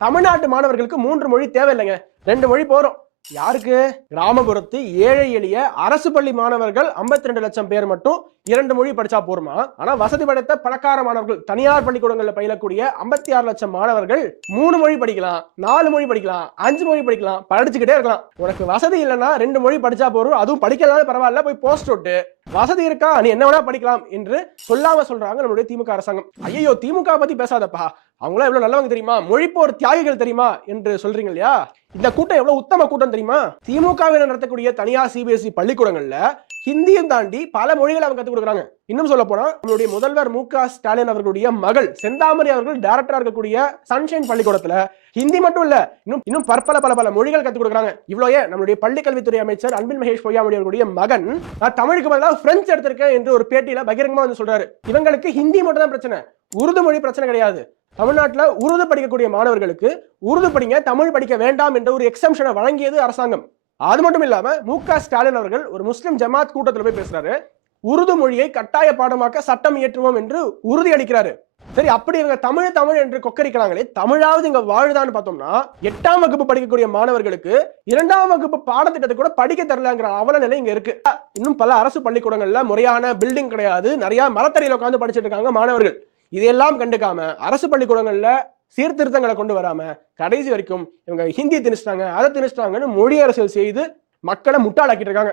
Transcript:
தமிழ்நாட்டு மாணவர்களுக்கு 3 மொழி தேவையில்லைங்க, 2 மொழி போறோம். யாருக்கு? கிராமப்புறத்து ஏழை எளிய அரசு பள்ளி மாணவர்கள் 52 லட்சம் பேர் மட்டும் 2 மொழி படிச்சா போருமா? ஆனா வசதி படைத்த பணக்கார மாணவர்கள், தனியார் பள்ளிக்கூடங்கள்ல பயிலக்கூடிய 56 லட்சம் மாணவர்கள் 3 மொழி படிக்கலாம், 4 மொழி படிக்கலாம், 5 மொழி படிக்கலாம், படிச்சுக்கிட்டே இருக்கலாம். உனக்கு வசதி இல்லைன்னா 2 மொழி படிச்சா போறோம், அதுவும் படிக்கலாம் பரவாயில்ல, போய் போஸ்ட் விட்டு வசதி இருக்கா நீ என்ன வேணா படிக்கலாம் என்று சொல்லாம சொல்றாங்க நம்மளுடைய திமுக அரசாங்கம். ஐயோ திமுக பத்தி பேசாதப்பா, அவங்களா எவ்வளவு நல்லவங்க தெரியுமா, மொழிப்போர் தியாகிகள் தெரியுமா என்று சொல்றீங்க இல்லையா? இந்த கூட்டம் எவ்வளவு உத்தம கூட்டம் தெரியுமா? திமுகவினர் நடத்தக்கூடிய தனியார் சிபிஎஸ்இ பள்ளிக்கூடங்கள்ல ஹிந்தியும் தாண்டி பல மொழிகளை அவங்க கத்துக் கொடுக்குறாங்க. இன்னும் சொல்ல போனா நம்மளுடைய முதல்வர் மு.க. ஸ்டாலின் அவர்களுடைய மகள் செந்தாமரை அவர்கள் டைரக்டரா இருக்கக்கூடிய சன்ஷைன் பள்ளிக்கூடத்துல ஹிந்தி மட்டும் இல்ல, இன்னும் பல மொழிகள் கத்துக் கொடுக்குறாங்க. இவ்வளவு நம்மளுடைய பள்ளி கல்வித்துறை அமைச்சர் அன்பில் மகேஷ் பொய்யாமொழி அவர்களுடைய மகன் நான் தமிழுக்கு பதிலாக பிரெஞ்சு எடுத்திருக்கேன் என்று ஒரு பேட்டியில பகிரங்கமா வந்து சொல்றாரு. இவங்களுக்கு ஹிந்தி மட்டும் தான் பிரச்சனை, உருது மொழி பிரச்சனை கிடையாது. தமிழ்நாட்டில் உருது படிக்கக்கூடிய மாணவர்களுக்கு உருது படிங்க, தமிழ் படிக்க வேண்டாம் என்ற ஒரு எக்ஸம்ஷனை வழங்கியது அரசாங்கம். அது மட்டும் இல்லாம மு.க. ஸ்டாலின் அவர்கள் ஒரு முஸ்லிம் ஜமாத் கூட்டத்தில் போய் பேசுறாரு, உருது மொழியை கட்டாய பாடமாக்க சட்டம் இயற்றுவோம் என்று உறுதி அளிக்கிறாரு. சரி, அப்படி இவங்க தமிழ் என்று கொக்கரிக்கிறாங்களே, தமிழாவது இங்க வாழுதான்னு பார்த்தோம்னா 8ஆம் வகுப்பு படிக்கக்கூடிய மாணவர்களுக்கு 2ஆம் வகுப்பு பாடத்திட்டத்தை கூட படிக்க தரலங்கிற அவல நிலை இங்க இருக்கு. இன்னும் பல அரசு பள்ளிக்கூடங்கள்ல முறையான பில்டிங் கிடையாது, நிறைய மரத்தடியில் உட்கார்ந்து படிச்சுட்டு இருக்காங்க மாணவர்கள். இதையெல்லாம் கண்டுக்காம அரசு பள்ளிக்கூடங்கள்ல சீர்திருத்தங்களை கொண்டு வராம கடைசி வரைக்கும் இவங்க ஹிந்தி திணிச்சிட்டாங்க, அதை திணிச்சிட்டாங்கன்னு மொழி அரசியல் செய்து மக்களை முட்டாளாக்கிட்டு இருக்காங்க.